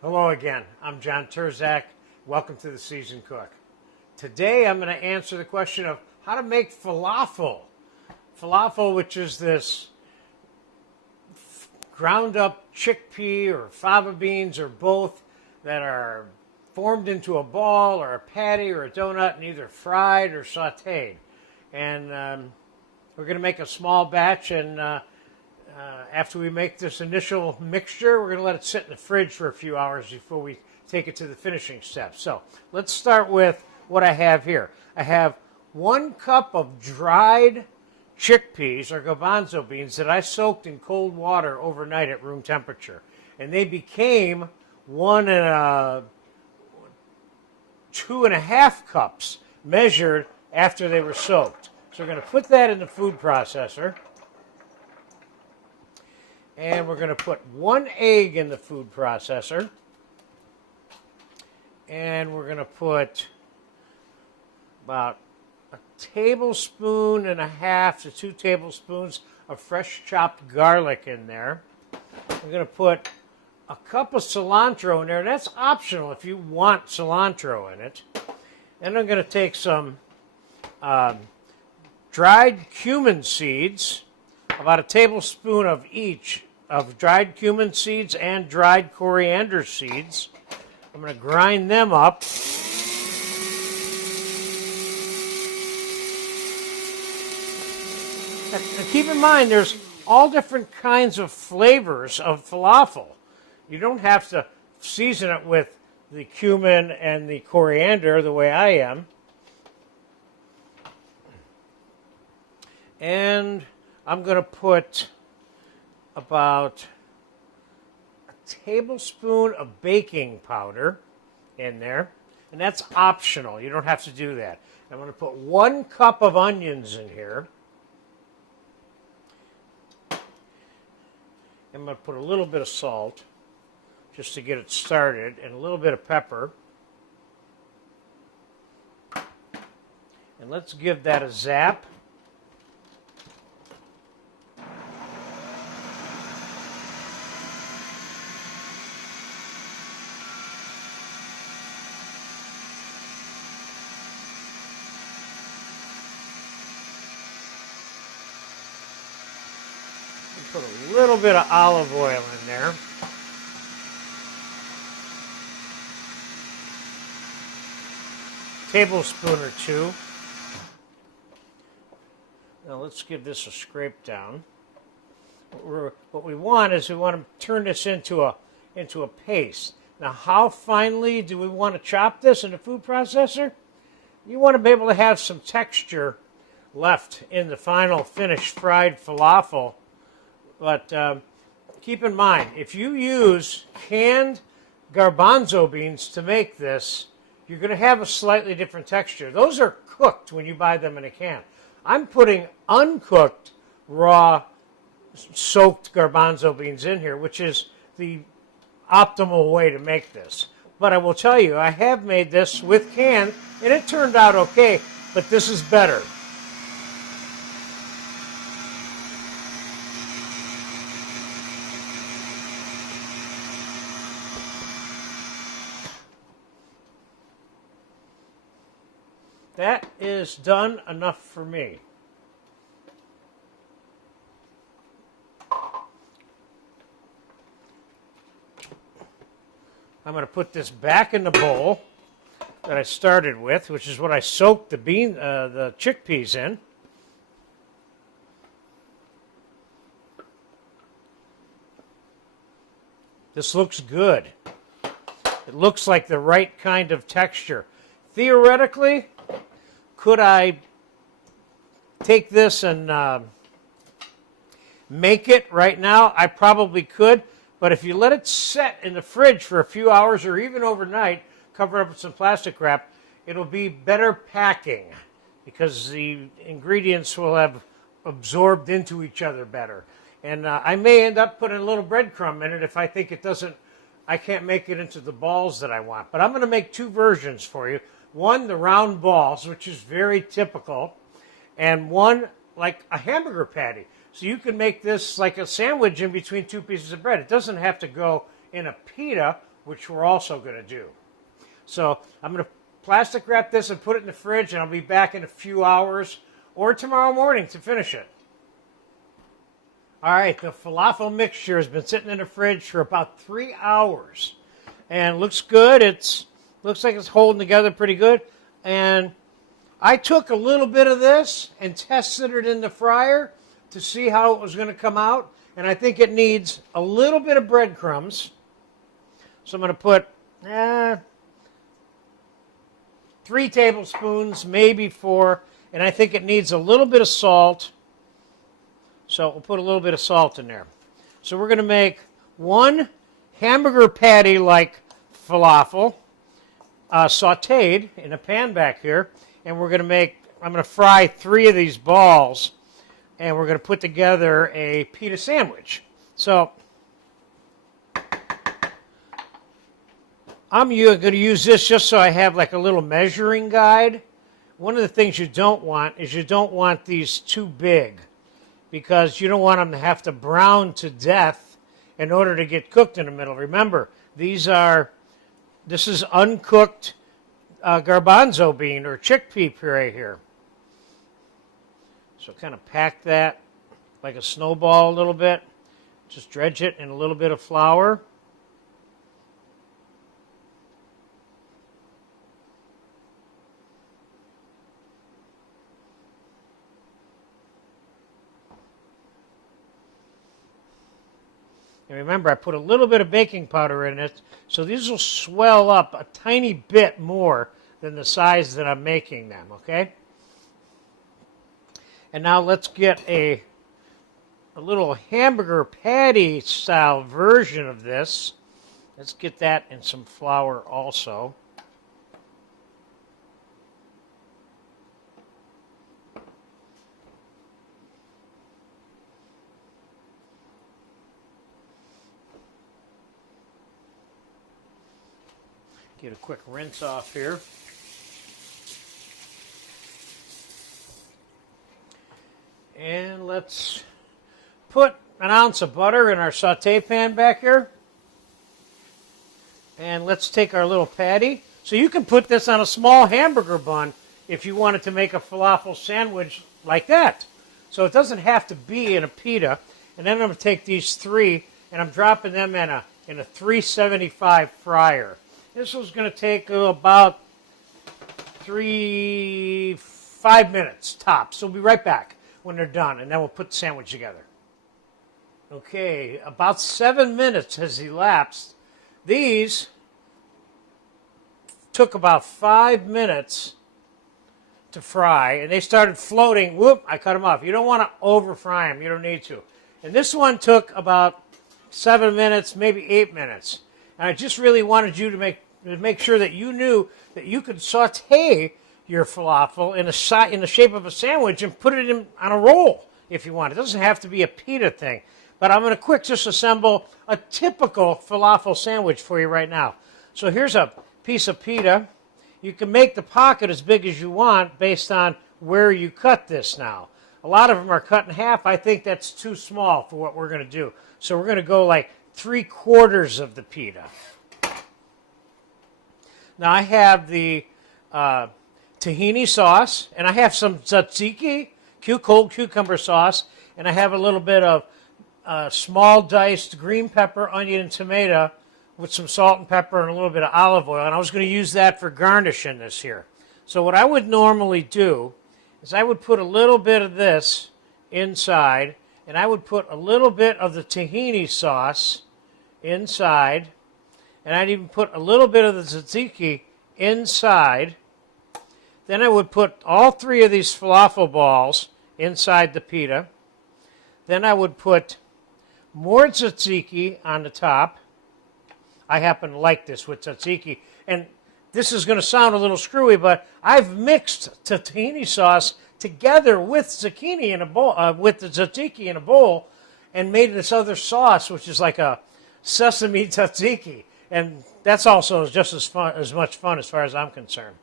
Hello again. I'm John Terzak. Welcome to the Seasoned Cook. Today I'm going to answer the question of how to make falafel. Falafel, which is this ground up chickpea or fava beans or both that are formed into a ball or a patty or a donut and either fried or sautéed. And we're going to make a small batch, and after we make this initial mixture, we're going to let it sit in the fridge for a few hours before we take it to the finishing steps. So let's start with what I have here. I have 1 cup of dried chickpeas or garbanzo beans that I soaked in cold water overnight at room temperature. And they became 2.5 cups measured after they were soaked. So we're going to put that in the food processor. And we're going to put 1 egg in the food processor. And we're going to put about 1.5 tablespoons to 2 tablespoons of fresh chopped garlic in there. We're going to put a cup of cilantro in there. And that's optional if you want cilantro in it. And I'm going to take some dried cumin seeds, about 1 tablespoon of each, of dried cumin seeds and dried coriander seeds. I'm going to grind them up. And keep in mind, there's all different kinds of flavors of falafel. You don't have to season it with the cumin and the coriander the way I am. And I'm going to put about 1 tablespoon of baking powder in there, and that's optional. You don't have to do that. I'm going to put 1 cup of onions in here. I'm going to put a little bit of salt just to get it started, and a little bit of pepper. And let's give that a zap. Put a little bit of olive oil in there. Tablespoon or 2. Now let's give this a scrape down. What we want is we want to turn this into a paste. Now, how finely do we want to chop this in the food processor? You want to be able to have some texture left in the final finished fried falafel. But keep in mind, if you use canned garbanzo beans to make this, you're going to have a slightly different texture. Those are cooked when you buy them in a can. I'm putting uncooked, raw, soaked garbanzo beans in here, which is the optimal way to make this. But I will tell you, I have made this with canned, and it turned out okay, but this is better. That is done enough for me. I'm going to put this back in the bowl that I started with, which is what I soaked the chickpeas in. This looks good. It looks like the right kind of texture. Theoretically, could I take this and make it right now? I probably could, but if you let it set in the fridge for a few hours or even overnight, cover up with some plastic wrap, it'll be better packing because the ingredients will have absorbed into each other better. And I may end up putting a little breadcrumb in it if I think I can't make it into the balls that I want. But I'm going to make 2 versions for you. One, the round balls, which is very typical, and one like a hamburger patty. So you can make this like a sandwich in between 2 pieces of bread. It doesn't have to go in a pita which we're also going to do. So I'm going to plastic wrap this and put it in the fridge, and I'll be back in a few hours or tomorrow morning to finish it. All right, the falafel mixture has been sitting in the fridge for about 3 hours, and looks good. Looks like it's holding together pretty good. And I took a little bit of this and tested it in the fryer to see how it was going to come out, and I think it needs a little bit of breadcrumbs. So I'm going to put 3 tablespoons, maybe 4, and I think it needs a little bit of salt. So we'll put a little bit of salt in there. So we're going to make 1 hamburger patty like falafel, sautéed in a pan back here, and I'm going to fry 3 of these balls, and we're going to put together a pita sandwich. So I'm going to use this just so I have like a little measuring guide. One of the things you don't want is you don't want these too big, because you don't want them to have to brown to death in order to get cooked in the middle. Remember, this is uncooked garbanzo bean or chickpea puree here. So kind of pack that like a snowball a little bit. Just dredge it in a little bit of flour. And remember, I put a little bit of baking powder in it, so these will swell up a tiny bit more than the size that I'm making them, okay? And now let's get a little hamburger patty style version of this. Let's get that in some flour also. Get a quick rinse off here. And let's put an ounce of butter in our saute pan back here. And let's take our little patty. So you can put this on a small hamburger bun if you wanted to make a falafel sandwich like that. So it doesn't have to be in a pita. And then I'm going to take these 3 and I'm dropping them in a 375 fryer. This was going to take about 5 minutes tops. So we'll be right back when they're done, and then we'll put the sandwich together. Okay, about 7 minutes has elapsed. These took about 5 minutes to fry, and they started floating. Whoop, I cut them off. You don't want to over fry them. You don't need to. And this one took about 7 minutes, maybe 8 minutes. And I just really wanted you to make sure that you knew that you could saute your falafel in the shape of a sandwich and put it on a roll if you want. It doesn't have to be a pita thing. But I'm going to quick just assemble a typical falafel sandwich for you right now. So here's a piece of pita. You can make the pocket as big as you want based on where you cut this now. A lot of them are cut in half. I think that's too small for what we're going to do. So we're going to go like 3/4 of the pita. Now I have the tahini sauce, and I have some tzatziki, cold cucumber sauce, and I have a little bit of small diced green pepper, onion, and tomato with some salt and pepper and a little bit of olive oil, and I was going to use that for garnishing this here. So what I would normally do is I would put a little bit of this inside, and I would put a little bit of the tahini sauce inside, and I'd even put a little bit of the tzatziki inside. Then I would put all 3 of these falafel balls inside the pita. Then I would put more tzatziki on the top. I happen to like this with tzatziki. And this is going to sound a little screwy, but I've mixed tahini sauce together with zucchini in a bowl, with the tzatziki in a bowl, and made this other sauce, which is like a sesame tzatziki. And that's also just as much fun as far as I'm concerned.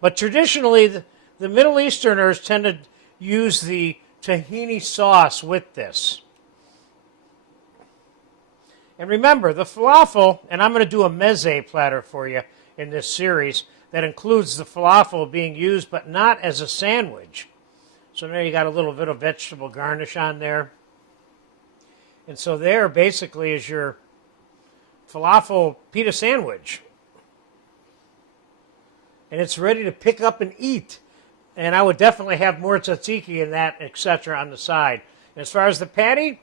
But traditionally, the Middle Easterners tend to use the tahini sauce with this. And remember, the falafel, and I'm going to do a meze platter for you in this series that includes the falafel being used, but not as a sandwich. So there you got a little bit of vegetable garnish on there. And so there basically is your falafel pita sandwich. And it's ready to pick up and eat. And I would definitely have more tzatziki and that, etc. on the side. And as far as the patty,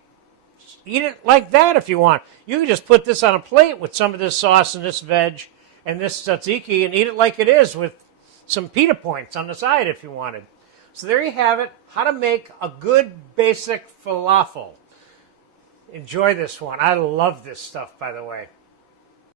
eat it like that if you want. You can just put this on a plate with some of this sauce and this veg and this tzatziki and eat it like it is with some pita points on the side if you wanted. So there you have it, how to make a good basic falafel. Enjoy this one. I love this stuff, by the way.